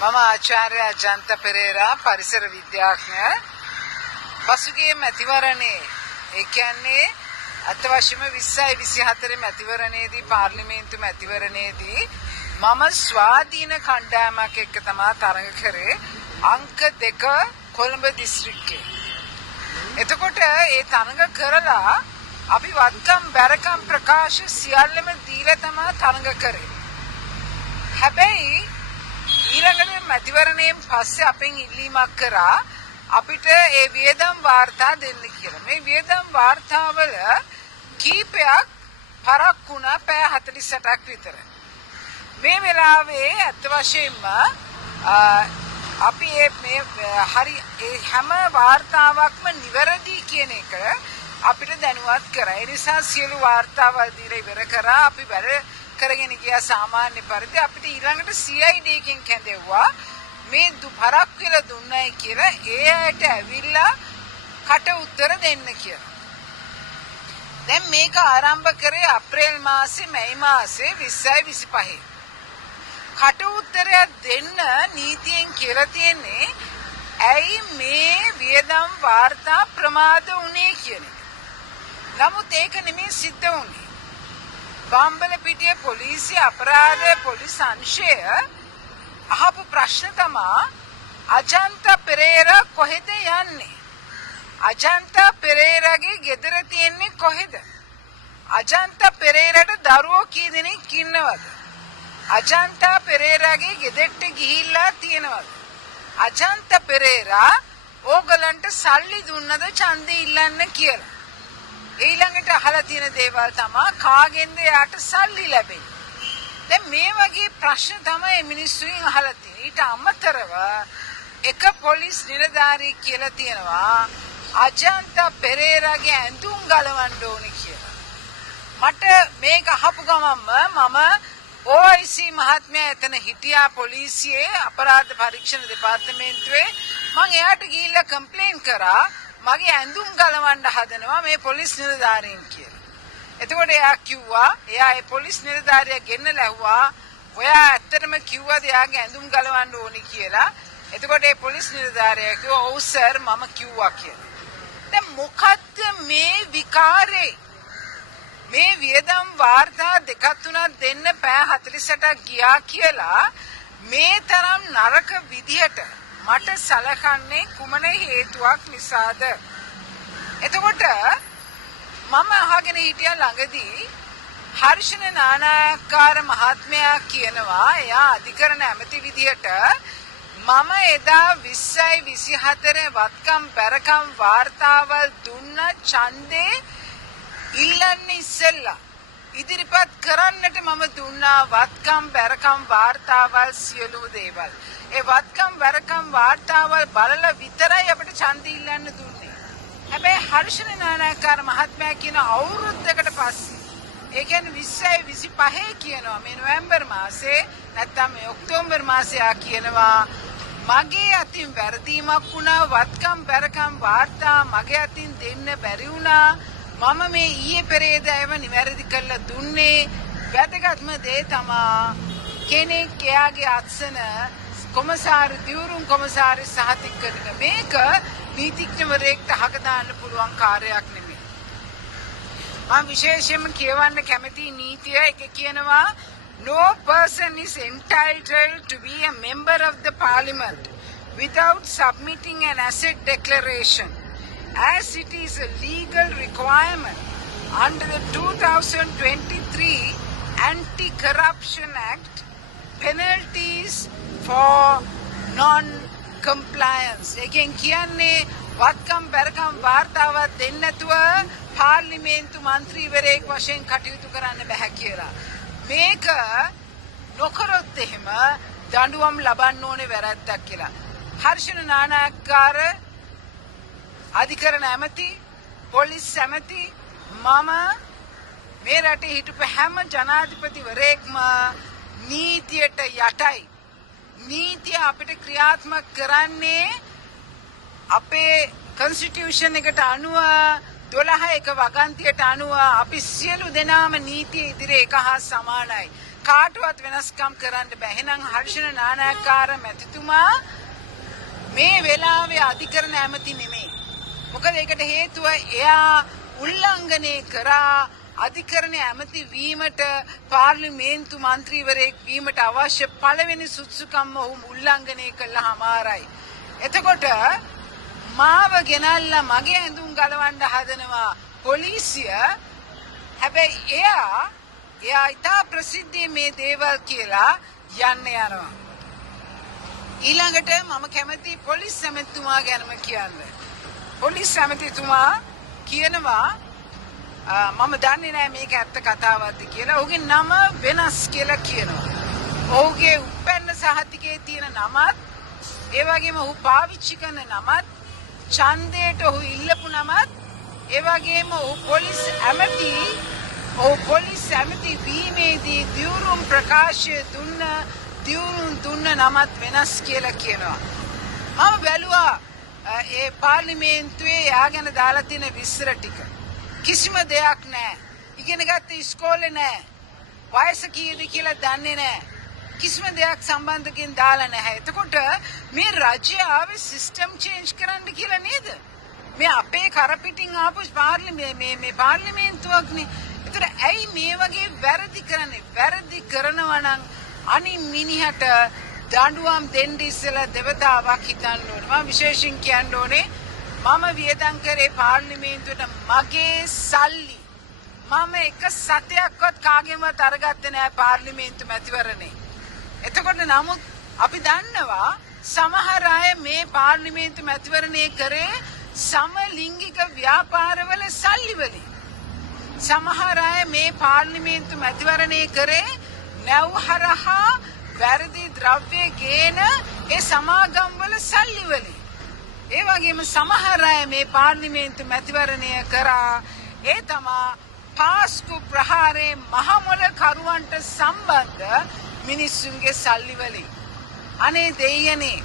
මම ආචාර්ය අජන්ත පෙරේරා පරිසර විද්‍යාඥ. පසුගිය මැතිවරණයේ ඒ කියන්නේ අත්වශයෙන්ම 20යි 24 මැතිවරණයේදී පාර්ලිමේන්තු මැතිවරණයේදී මම ස්වාධීන කණ්ඩායමක් එක්ක තමයි තරඟ කරේ අංක 2 කොළඹ දිස්ත්‍රික්කයේ. එතකොට ඒ තරඟ කරලා අපි වත්කම් බැරකම් ප්‍රකාශ සියල්ලම දීලා තමයි තරඟ කරේ. හැබැයි ඊළඟට මැතිවරණයෙන් පස්සේ අපෙන් ඉල්ලීමක් කරා අපිට ඒ වියදම් වාර්තා දෙන්න කියලා. මේ වියදම් වාර්තාවල කීපයක් පරක් වුණා පැය 48ක් විතර. මේ වෙලාවේ අත් වශයෙන්ම අපි මේ හැම වාර්තාවක්ම නිවැරදි කියන එක අපිට දැනුවත් කරා. ඒ නිසා සියලු වාර්තාවල් දීලා ඉවර කරා. අපි වැඩ කරගෙන ගියා සාමාන්‍ය පරිදි. අපිට ඊළඟට CID එකෙන් කැඳෙව්වා මේ පරක් කියලා දුන්නයි කියලා ඒ ඇයට ඇවිල්ලා කට උත්තර දෙන්න කියලා. දැන් මේක ආරම්භ කරේ අප්‍රේල් මාසේ මැයි මාසේ 20යි 25. කට උත්තරයක් දෙන්න නීතියෙන් කියලා තියෙන්නේ ඇයි මේ වියදම් වාර්තා ප්‍රමාද වුණේ කියන එක. නමුත් ඒක නෙමෙයි සිද්ධ වුණේ. බම්බලපිටිය පොලිසිය අපරාධ පොලිස් අංශය අහපු ප්‍රශ්න තමා අජන්ත පෙරේරා කොහෙද යන්නේ? අජන්ත පෙරේරාගේ ගෙදර තියෙන්නේ කොහෙද? අජන්ත පෙරේරාට දරුවෝ කී දෙනෙක් ඉන්නවද? අජන්ත පෙරේරාගේ ගෙදරට ගිහිල්ලා තියෙනවද? අජන්ත පෙරේරා ඕගලන්ට සල්ලි දුන්නද ඡන්දෙ ඉල්ලන්න කියලා? ඊළඟට අහලා තියෙන දේවල් තමයි කාගෙන්ද යාට සල්ලි ලැබෙන්නේ? දැන් මේ වගේ ප්‍රශ්න තමයි මිනිස්සුන් අහලා තියෙන්නේ. ඊට අමතරව එක පොලිස් නිලධාරියෙක් කියලා තියෙනවා අජන්ත පෙරේරාගේ ඇඳුම් ගලවන්න ඕනේ කියලා. මට මේක අහපු ගමන්ම මම OIC මහත්මයා එතන හිටියා පොලිසියේ අපරාධ පරීක්ෂණ දෙපාර්තමේන්තුවේ. මම එයාට ගිහිල්ලා කම්ප්ලේන් කරා මගේ ඇඳුම් ගලවන්න හදනවා මේ පොලිස් නිලධාරීන් කියලා. එතකොට එයා කිව්වා එයා ඒ පොලිස් නිලධාරියා ගෙන්නලා ඇහුවා ඔයා ඇත්තටම කිව්වද එයාගේ ඇඳුම් ගලවන්න ඕනි කියලා? එතකොට ඒ පොලිස් නිලධාරියා කිව්වා ඔව් සර් මම කිව්වා කියලා. දැන් මොකද්ද මේ විකාරේ? මේ වියදම් වාර්තා දෙකක් තුනක් දෙන්න පැය 48ක් ගියා කියලා මේ තරම් නරක විදිහට මට සලකන්නේ කුමන හේතුවක් නිසාද? එතකොට මම අහගෙන හිටියා ළඟදී හර්ෂණ නානායක්කාර මහත්මයා කියනවා එයා අධිකරණ ඇමති විදිහට මම එදා 20යි 24 වත්කම් බැරකම් වාර්තාවල් දුන්න ඡන්දේ ඉල්ලන්න ඉස්සෙල්ලා ඉදිරිපත් කරන්නට මම දුන්නා වත්කම් බැරකම් වාර්තාවල් සියලු දේවල්. ඒ වත්කම් බැරකම් වාර්තාවල් බලලා විතරයි අපිට ඡන්ද ඉල්ලන්න දුන්නේ. හැබැයි හර්ෂණ නානායක්කාර මහත්මයා කියන අවුරුද්දකට පස්සේ ඒ කියන්නේ 20යි 25 කියනවා මේ නොවැම්බර් මාසේ නැත්නම් මේ ඔක්තෝබර් මාසේ කියනවා මගේ අතින් වැරදීමක් වුණා වත්කම් බැරකම් වාර්තා මගේ අතින් දෙන්න බැරි වුණා. මම මේ ඊයේ පෙරේදාම නිවැරදි කරලා දුන්නේ. වැදගත්ම දේ තමා කෙනෙක් එයාගේ අත්සන කොමසාරි දියුරුම් කොමසාරි සහතික කරන මේක නීතිඥවරයෙක්ට අහක දාන්න පුළුවන් කාර්යයක් නෙමෙයි. මම විශේෂයෙන්ම කියවන්න කැමති නීතිය එක කියනවා no person is entitled to be a member of the parliament without submitting an asset declaration as it is a legal requirement under the 2023 Anti-Corruption Act. Penalties for non-compliance. Again, කියන්නේ වත්කම් බැරකම් වාර්තාව දෙන්න නැතුව පාර්ලිමේන්තු මන්ත්‍රීවරයෙක් වශයෙන් කටයුතු කරන්න බෑ කියලා. මේක නොකරොත් එහෙම දඬුවම් ලබන්න ඕනේ වැරද්දක් කියලා. හර්ෂණ නානායක්කාර අධිකරණ ඇමති පොලිස් ඇමති මම මේ රටේ හිටපු හැම ජනාධිපතිවරයෙක්ම නීතියට යටයි. නීතිය අපිට ක්‍රියාත්මක කරන්නේ අපේ කොන්ස්ටිටියුෂන් එකට අනුව 12 එක වගන්තියට අනුව අපි සියලු දෙනාම නීතිය ඉදිරියේ එක හා සමානයි. කාටවත් වෙනස්කම් කරන්න බෑ. එහෙනම් හර්ෂණ නානායක්කාර මැතිතුමා මේ වෙලාවේ අධිකරණ ඇමති නෙමෙයි. මොකද ඒකට හේතුව එයා උල්ලංඝනය කරා අධිකරණ ඇමති වීමට පාර්ලිමේන්තු මන්ත්‍රීවරයෙක් වීමට අවශ්‍ය පළවෙනි සුදුසුකම් ඔහු උල්ලංඝනය කළාමාරයි. එතකොට මාව ගෙනල්ලා මගේ ඇඳුම් ගලවන්න හදනවා පොලිසිය. හැබැයි එයා ඉතා ප්‍රසිද්ධියේ මේ දේවල් කියලා යන්න යනවා. ඊළඟට මම කැමති පොලිස් ඇමතිතුමා ගැනම කියන්න. පොලිස් ඇමතිතුමා කියනවා මම දන්නේ නැහැ මේක ඇත්ත කතාවක්ද කියලා. ඔහුගේ නම වෙනස් කියලා කියනවා. ඔහුගේ උපැන්න සහතිකයේ තියෙන නමත් ඒ වගේම ඔහු පාවිච්චි කරන නමත් ඡන්දයට ඔහු ඉල්ලපු නමත් ඒ වගේම ඔහු පොලිස් ඇමති වීමේදී දියුරුම් ප්‍රකාශය දුන්න නමත් වෙනස් කියලා කියනවා. මම බැලුවා ඒ පාර්ලිමේන්තුවේ යා ගැන දාලා තියෙන විස්තර ටික. කිසිම දෙයක් නැහැ. ඉගෙන ගත්ත ඉස්කෝලේ නැහැ. වයස කීයද කියලා දන්නේ නැහැ. කිසිම දෙයක් සම්බන්ධකින් දාලා නැහැ. එතකොට මේ රජය ආවේ සිස්ටම් චේන්ජ් කරන්න කියලා නේද? මේ අපේ කරපිටින් ආපු මේ පාර්ලිමේන්තුවක්නේ. ඒතර ඇයි මේ වගේ වැරදි කරන්නේ? වැරදි කරනවා නම් අනිත් මිනිහට දඬුවම් දෙන්න ඉස්සෙල්ලා දෙවතාවක් හිතන්න ඕනේ. මම විශේෂයෙන් කියන්න ඕනේ මම වියදම් කරේ පාර්ලිමේන්තුවට මගේ සල්ලි. මම එක සතයක්වත් කාගෙන්වත් අරගත්තේ නැහැ පාර්ලිමේන්තු මැතිවරණේ. එතකොට නමුත් අපි දන්නවා සමහර අය මේ පාර්ලිමේන්තු මැතිවරණේ කරේ සමලිංගික ව්‍යාපාරවල සල්ලි වලින්. සමහර අය මේ පාර්ලිමේන්තු මැතිවරණේ කරේ නැව්හරහා වැරදි ද්‍රව්‍ය ගේන ඒ සමාගම් වල සල්ලි වලින්. ඒ වගේම සමහර අය මේ පාර්ලිමේන්තු මැතිවරණය කරා ඒ තමා පාස්කු ප්‍රහාරයේ මහමොල කරුවන්ට සම්බන්ධ මිනිස්සුන්ගේ සල්ලි වලින්. අනේ දෙයියනේ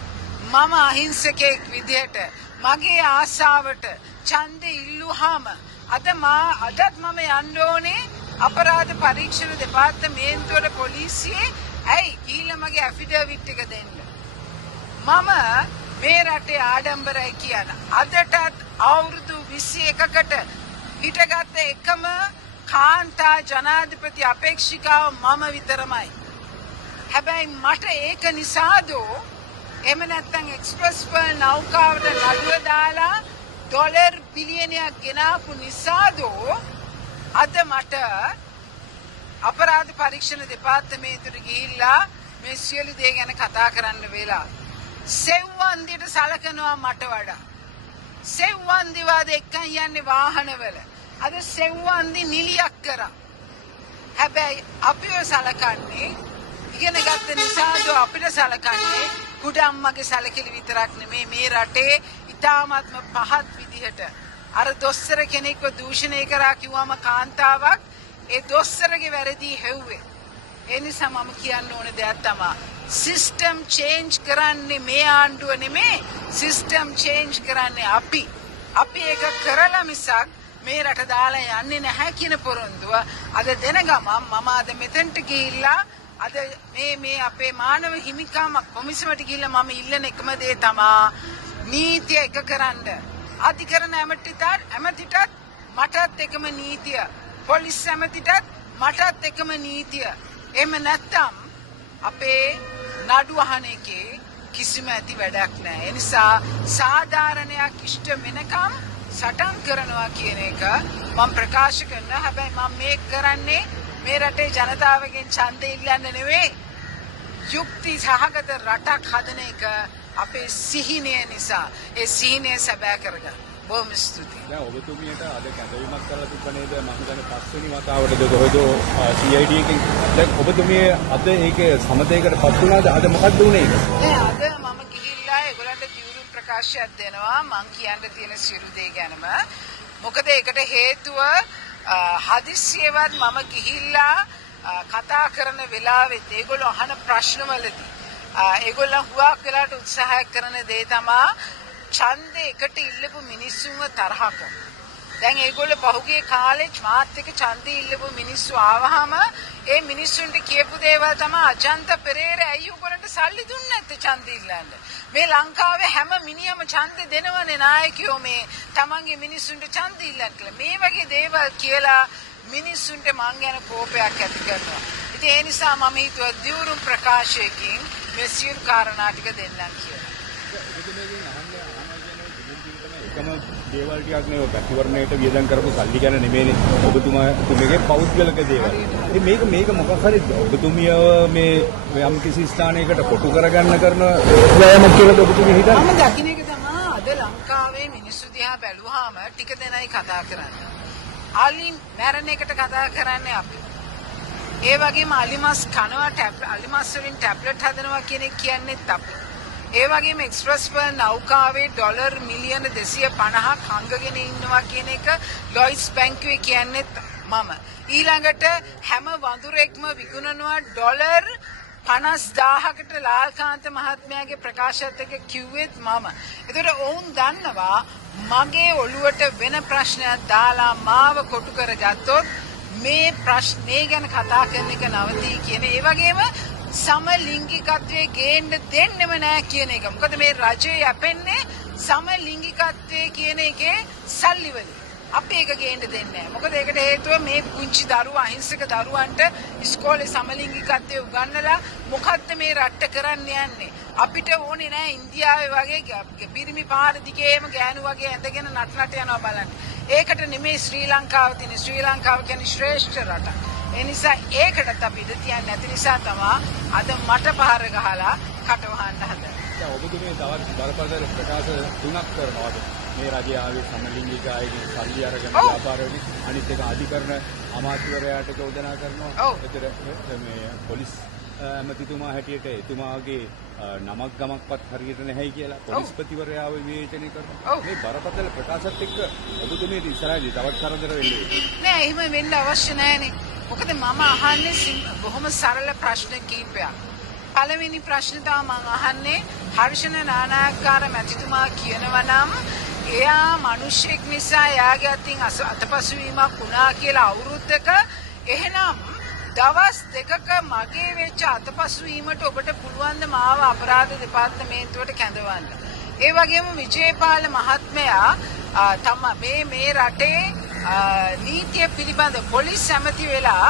මම අහිංසකෙක් විදියට මගේ ආසාවට ඡන්දෙ ඉල්ලුවාම අදත් මම යන්න ඕනේ අපරාධ පරීක්ෂණ දෙපාර්තමේන්තුවල පොලිසියේ ඇයි ගිහිල්ලා මගේ ඇෆිඩවිට් එක දෙන්න. මම මේ රටේ ආඩම්බරයි කියන අදටත් අවුරුදු 21කට හිටගත්ත එකම කාන්තා ජනාධිපති අපේක්ෂිකාව මම විතරමයි. හැබැයි මට ඒක නිසාදෝ එහෙම නැත්නම් එක්ස්ප්‍රස් වර්ල්ඩ් නෞකාවට නඩුව දාලා ඩොලර් බිලියනයක් ගෙනාපු නිසාදෝ අද මට අපරාධ පරීක්ෂණ දෙපාර්තමේන්තුවට ගිහිල්ලා මේ සියලු දේ ගැන කතා කරන්න වෙලා. සෙව්වන්දියට සලකනවා මට වඩා. සෙව්වන්දි වාද එක්කන් යන්නේ වාහනවල. අද සෙව්වන්දි නිලියක් කරා. හැබැයි අපිව සලකන්නේ ඉගෙන ගත්ත නිසාද අපිට සලකන්නේ කුඩම්මගේ සලකලි විතරක් නෙමේ මේ රටේ ඉතාමත්ම පහත් විදිහට. අර දොස්තර කෙනෙක්ව දූෂණය කරා කිව්වම කාන්තාවක් ඒ දොස්තරගේ වැරදි හෙව්වේ. ඒ නිසා මම කියන්න ඕන දෙයක් තමයි සිස්ටම් චේන්ජ් කරන්නේ මේ ආණ්ඩුව නෙමේ සිස්ටම් චේන්ජ් කරන්නේ අපි ඒක කරලා මිසක් මේ රට දාලා යන්නේ නැහැ කියන පොරොන්දුව අද දෙන ගමන් මම අද මෙතෙන්ට ගිහිල්ලා අද මේ අපේ මානව හිමිකම් කොමිසමට ගිහිල්ලා මම ඉල්ලන එකම දේ තමයි නීතිය එක කරන්න. අධිකරණ ඇමතිටත් මටත් එකම නීතිය. පොලිස් ඇමතිටත් මටත් එකම නීතිය. එහෙම නැත්තම් අපේ නඩු අහන එකේ කිසිම ඇති වැඩක් නැහැ. ඒ නිසා සාධාරණයක් ඉෂ්ට වෙනකම් සටන් කරනවා කියන එක මම ප්‍රකාශ කරනවා. හැබැයි මම මේක කරන්නේ මේ රටේ ජනතාවගෙන් ඡන්දය ඉල්ලන්න නෙවෙයි. යුක්ති සහගත රටක් හදන එක අපේ සිහිනය නිසා. ඒ සිහිනය සැබෑ කරගන්න. බොහොම ස්තුතියි. දැන් ඔබතුමියට අද කැඳවීමක් කරලා තිබ්බ නේද? මම හිතන්නේ පස්වෙනි වතාවටද කොහෙද CID එකකින්. දැන් ඔබතුමිය අද ඒකේ සමතේකටපත් වුණාද? අද මොකක්ද උනේ? නෑ අද මම ගිහිල්ලා ඒගොල්ලන්ට දියුණු ප්‍රකාශයක් දෙනවා. මං කියන්න තියෙන සියලු දේ ගැනම. මොකද ඒකට හේතුව හදිස්සියවත් මම ගිහිල්ලා කතා කරන වෙලාවෙත් ඒගොල්ලෝ අහන ප්‍රශ්නවලදී ඒගොල්ලෝ හුඟක් වෙලාවට උත්සාහ කරන දේ තමයි ඡන්දේ එකට ඉල්ලපු මිනිස්සුන්ව තරහ කරනවා. දැන් ඒගොල්ලෝ පහුගිය කාලේ මාත් එක්ක ඡන්දේ ඉල්ලපු මිනිස්සු ආවහම ඒ මිනිස්සුන්ට කියපු දේවල් තමයි අජන්ත පෙරේරා ඇයි උගලන්ට සල්ලි දුන්නේ නැත්තේ ඡන්දේ ඉල්ලන්න. මේ ලංකාවේ හැම මිනිහම ඡන්දේ දෙනවනේ නායකයෝ මේ තමන්ගේ මිනිස්සුන්ට ඡන්දේ ඉල්ලන්න කියලා. මේ වගේ දේවල් කියලා මිනිස්සුන්ට මං ගැන කෝපයක් ඇති කරනවා. ඉතින් ඒ නිසා මම හිතුවා දියුරුම් ප්‍රකාශයකින් මේ සියලු කාරණා ටික දෙන්නම් කියලා. එකම දේවල් ටිකක් නේ පැතිවරණයට වියදම් කරපු සල්ලි ගැන නෙමෙයිනේ ඔබතුමාගේ පෞද්ගලික දේවල්. ඉතින් මේක මොකක් හරි ඔබතුමිය මේ යම් කිසි ස්ථානයකට කොටු කරගන්න කරන වෑයමක් කියලා ඔබතුමිය හිතන්නේ? මම දකින්න එක තමයි අද ලංකාවේ මිනිස්සු දිහා බැලුවාම ටික දෙනයි කතා කරන්නේ. අලි මැරණ එකට කතා කරන්නේ අපි. ඒ වගේම අලිමස් කනවා අලිමස් වලින් ටැබ්ලට් හදනවා කියන එක කියන්නේත් අපි. ඒ වගේම එක්ස්ප්‍රස් පර් නෞකාවේ ඩොලර් මිලියන 250ක් හංගගෙන ඉන්නවා කියන එක ලොයිඩ්ස් බැංකුවේ කියන්නේත් මම. ඊළඟට හැම වඳුරෙක්ම විකුණනවා ඩොලර් 50000කට ලාල්කාන්ත මහත්මයාගේ ප්‍රකාශයත් එක්ක කිව්වෙත් මම. ඒතකොට ඔවුන් දන්නවා මගේ ඔළුවට වෙන ප්‍රශ්නයක් දාලා මාව කොටු කරගත්තොත් මේ ප්‍රශ්නේ ගැන කතා කරන එක නවතී කියන. ඒ වගේම සමලිංගිකත්වයේ ගේන්න දෙන්නෙම නෑ කියන එක. මොකද මේ රජය යැපෙන්නේ සමලිංගිකත්වයේ කියන එකේ සල්ලි වලින්. අපි ඒක ගේන්න දෙන්නේ නෑ. මොකද ඒකට හේතුව මේ පුංචි දරුවා අහිංසක දරුවන්ට ඉස්කෝලේ සමලිංගිකත්වය උගන්වලා මොකද්ද මේ රට්ට කරන්න යන්නේ? අපිට ඕනේ නෑ ඉන්දියාවේ වගේ පිරිමි පාර දිගේම ගෑනු වගේ ඇඳගෙන නටනට යනවා බලන්න. ඒකට නෙමෙයි ශ්‍රී ලංකාව තියෙන්නේ. ශ්‍රී ලංකාව කියන්නේ ශ්‍රේෂ්ඨ රටක්. ඒ නිසා ඒකටත් අපි ඉඳ තියන්නේ නැති නිසා තමයි අද මට පහර ගහලා කටවහන්න හදන්නේ. දැන් ඔබතුමිය තවත් බරපතල ප්‍රකාශ තුනක් කරනවා. මේ රජය ආවේ සමලිංගික අයගේ සල්ලි අරගෙන ව්‍යාපාරවලින් අනිත් එක අධිකරණ අමාත්‍යවරයාට චෝදනා කරනවා. ඒතර මේ පොලිස් ඇමතිතුමා හැටියට එතුමාගේ නමක් ගමක්වත් හරියට නැහැයි කියලා පොලිස්පතිවරයාව විවේචනය කරනවා. මේ බරපතල ප්‍රකාශත් එක්ක ඔබතුමියට ඉස්සරහදී තවත් කරදර වෙන්නේ නෑ. එහෙම වෙන්න අවශ්‍ය නෑනේ. මොකද මම අහන්නේ බොහොම සරල ප්‍රශ්න කීපයක්. පළවෙනි ප්‍රශ්නේ තමයි මම අහන්නේ හර්ෂණ නානායක්කාර මැතිතුමා කියනවා නම් එයා මිනිහෙක් නිසා එයාගේ අතින් අතපසු වීමක් වුණා කියලා අවුරුද්දක එහෙනම් දවස් දෙකක මගේ වෙච්ච අතපසු වීමට ඔබට පුළුවන් ද මාව අපරාධ දෙපාර්තමේන්තුවට කැඳවන්න. ඒ වගේම විජේපාල මහත්මයා මේ රටේ නීතිය පිළිබඳ පොලිස් ඇමති වෙලා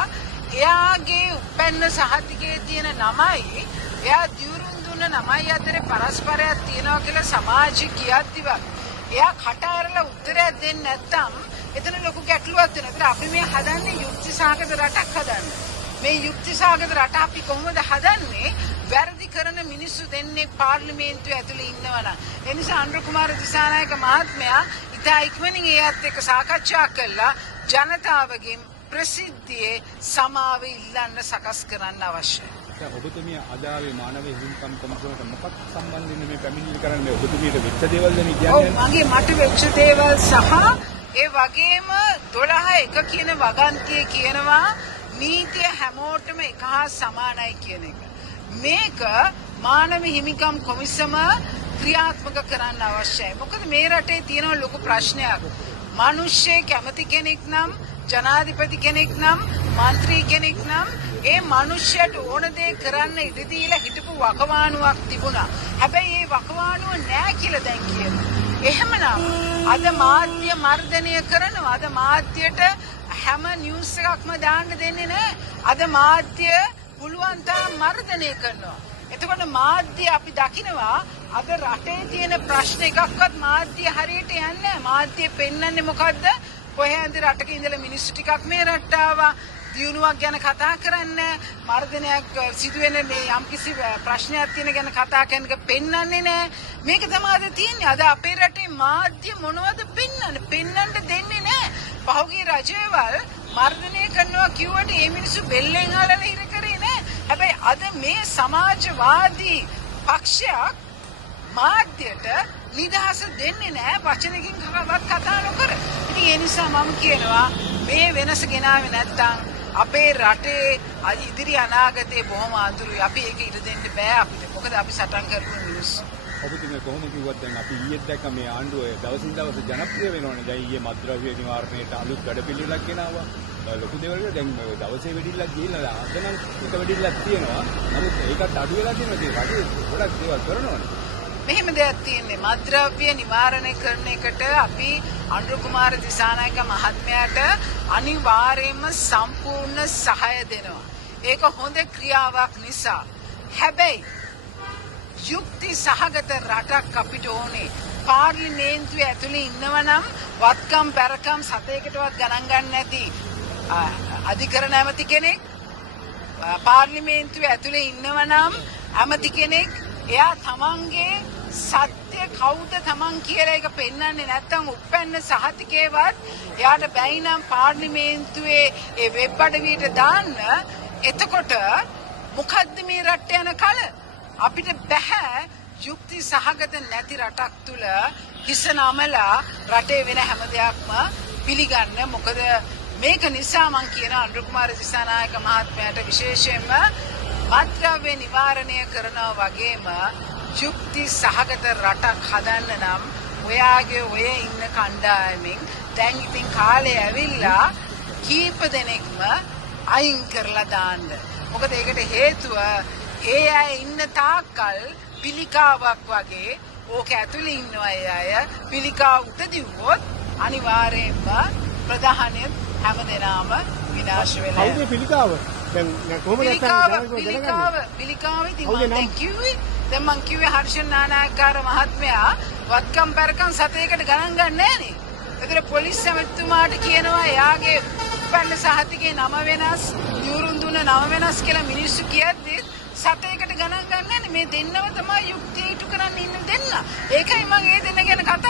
එයාගේ උපැන්න සහතිකයේ තියෙන නමයි එයා දියුරුම් දුන්න නමයි අතරේ පරස්පරයක් තියෙනවා කියලා සමාජය කියද්දිවත් එයා කට ඇරලා උත්තරයක් දෙන්නේ නැත්නම් එතන ලොකු ගැටලුවක් වෙනවා. අපි මේ හදන්නේ යුක්ති සහගත රටක් හදන්න. මේ යුක්ති සහගත රට අපි කොහොමද හදන්නේ? වැරදි කරන මිනිස්සු දෙන්නේ පාර්ලිමේන්තුවේ ඇතුලේ ඉන්නවනම්. ඒ නිසා අනුර කුමාර දිසානායක මහත්මයා ඉතා ඉක්මනින් ඒත් එක්ක සාකච්ඡා කළා ජනතාවගෙන් ප්‍රසිද්ධියේ සමාව ඉල්ලන්න සකස් කරන්න අවශ්‍යයි. දැන් ඔබතුමිය අදාවේ මානව හිමිකම් කොමිසමට මොකක් සම්බන්ධයෙන් මේ පැමිණිලි කරන්නේ? ඔබතුමියට වෙච්ච දේවල්ද මේ කියන්නේ? මට වෙච්ච දේවල් සහ ඒ වගේම 12 කියන වගන්තියේ කියනවා නීතිය හැමෝටම එක හා සමානයි කියන එක. මේක මානව හිමිකම් කොමිසම ක්‍රියාත්මක කරන්න අවශ්‍යයි. මොකද මේ රටේ තියෙන ලොකු ප්‍රශ්නයක්. මිනිස්සෙ කැමති කෙනෙක් නම් ජනාධිපති කෙනෙක් නම් മന്ത്രി කෙනෙක් නම් ඒ මිනිස්සයාට ඕන දේ කරන්න ඉඩ දීලා හිටපු වකවානුවක් තිබුණා. හැබැයි ඒ වකවානුව නෑ කියලා දැන් කියනවා. එහෙමනම් අද මාධ්‍ය මර්ධනය කරනවා. අද මාධ්‍යයට හැම නිවුස් එකක්ම දාන්න දෙන්නේ නෑ. අද මාධ්‍ය පුළුවන් තරම් මර්ධනය කරනවා. එතකොට මාධ්‍ය අපි දකිනවා අද රටේ තියෙන ප්‍රශ්න එකක්වත් මාධ්‍ය හරියට යන්නේ නැහැ. මාධ්‍ය පෙන්වන්නේ මොකද්ද? කොහේන්ද රටක ඉඳලා මිනිස්සු ටිකක් මේ රටට ආවා. දියුණුවක් ගැන කතා කරන්නේ මර්ධනයක් සිදුවෙන මේ යම්කිසි ප්‍රශ්නයක් තියෙන ගැන කතා කරන එක පෙන්වන්නේ නැහැ. මේක තමයි අද තියෙන්නේ. අද අපේ රටේ මාධ්‍ය මොනවද පෙන්වන්නේ? පෙන්වන්න දෙන්නේ නැහැ. පහුගිය රජයවල් මර්ධනය කරනවා කිව්වට මේ මිනිස්සු බෙල්ලෙන් අල්ලලා ඉර කරේ නැහැ. හැබැයි අද මේ සමාජවාදී පක්ෂයක් මාධ්‍යට නිදහස දෙන්නේ නැහැ වචනකින් කවවත් කතා නොකර. ඉතින් ඒ නිසා මම කියනවා මේ වෙනස ගෙනාවේ නැත්තම් අපේ රටේ ඉදිරි අනාගතේ බොහොම අඳුරුයි. අපි ඒක ඉඩ දෙන්න බෑ අපිට. මොකද අපි සටන් කරපු මිනිස්සු. ඔබතුමී කොහොම කිව්වත් දැන් අපි ඊයේ දැක්ක මේ ආණ්ඩුව දවසින් දවස ජනප්‍රිය වෙනවනේ. දැන් ඊයේ මත්ද්‍රව්‍ය නිවාරණයට අලුත් වැඩපිළිවෙලක් ගෙනාවා. ලොකු දේවල් දැන් දවසේ වෙඩිල්ලක් ගිහිල්ලා අද නම් එක වෙඩිල්ලක් තියෙනවා. නමුත් ඒකත් අඩු වෙලා තියෙනවා. ඒ රටේ ගොඩක් දේවල් කරනවනේ. මෙහෙම දෙයක් තියෙන්නේ මත්ද්‍රව්‍ය නිවාරණය කරන එකට අපි අනුර කුමාර දිසානායක මහත්මයාට අනිවාර්යයෙන්ම සම්පූර්ණ සහාය දෙනවා. ඒක හොඳ ක්‍රියාවක් නිසා. හැබැයි යුක්ති සහගත රටක් අපිට ඕනේ. පාර්ලිමේන්තුවේ ඇතුලේ ඉන්නවනම් වත්කම් බැරකම් සතේකටවත් ගණන් ගන්න නැති අධිකරණ ඇමති කෙනෙක් පාර්ලිමේන්තුවේ ඇතුලේ ඉන්නවනම් ඇමති කෙනෙක් එයා තමන්ගේ සත්‍ය කවුද තමන් කියලා එක පෙන්වන්නේ නැත්නම් උපැන්න සහතිකේවත් එයාට බැයි නම් පාර්ලිමේන්තුවේ ඒ වෙබ් අඩවියට දාන්න. එතකොට මොකද්ද මේ රට යන කල? අපිට බෑ යුක්ති සහගත නැති රටක් තුල හිස නමලා රටේ වෙන හැම දෙයක්ම පිළිගන්න. මොකද මේක නිසා මම කියන අනුර කුමාර දිසානායක මහත්මයාට විශේෂයෙන්ම මත්ද්‍රව්‍ය නිවාරණය කරනවා වගේම යුක්ති සහගත රටක් හදන්න නම් ඔයාගේ ඔය ඉන්න කණ්ඩායමෙන් දැන් ඉතින් කාලේ ඇවිල්ලා කීප දෙනෙක්ම අයින් කරලා දාන්න. මොකද ඒකට හේතුව ඒ අය ඉන්න තාක්කල් පිළිකාවක් වගේ ඕක ඇතුලේ ඉන්න අය පිළිකා උතදිව්වොත් අනිවාර්යයෙන්ම ප්‍රධානියත් හැමදෙනාම විනාශ වෙලා කවුද පිළිකාව? දැන් කොහොමද පිළිකාව ඉතින් මම දැන් කිව්වේ දැන් මං කිව්වේ හර්ෂන් නානායක්කාර මහත්මයා වත්කම් පෙරකම් සතේකට ගණන් ගන්න නෑනේ. ඒතර පොලිස් ඇමතිතුමාට කියනවා එයාගේ උපැන්න සහතිකේ නම වෙනස්, දියුරුම් දුන්න නම වෙනස් කියලා මිනිස්සු කියද්දි සතේකට ගණන් ගන්න නෑනේ. මේ දෙන්නව තමයි යුක්තිය ඉටු කරන්න ඉන්න දෙන්න. ඒකයි මම ඒ දෙන්න ගැන කතා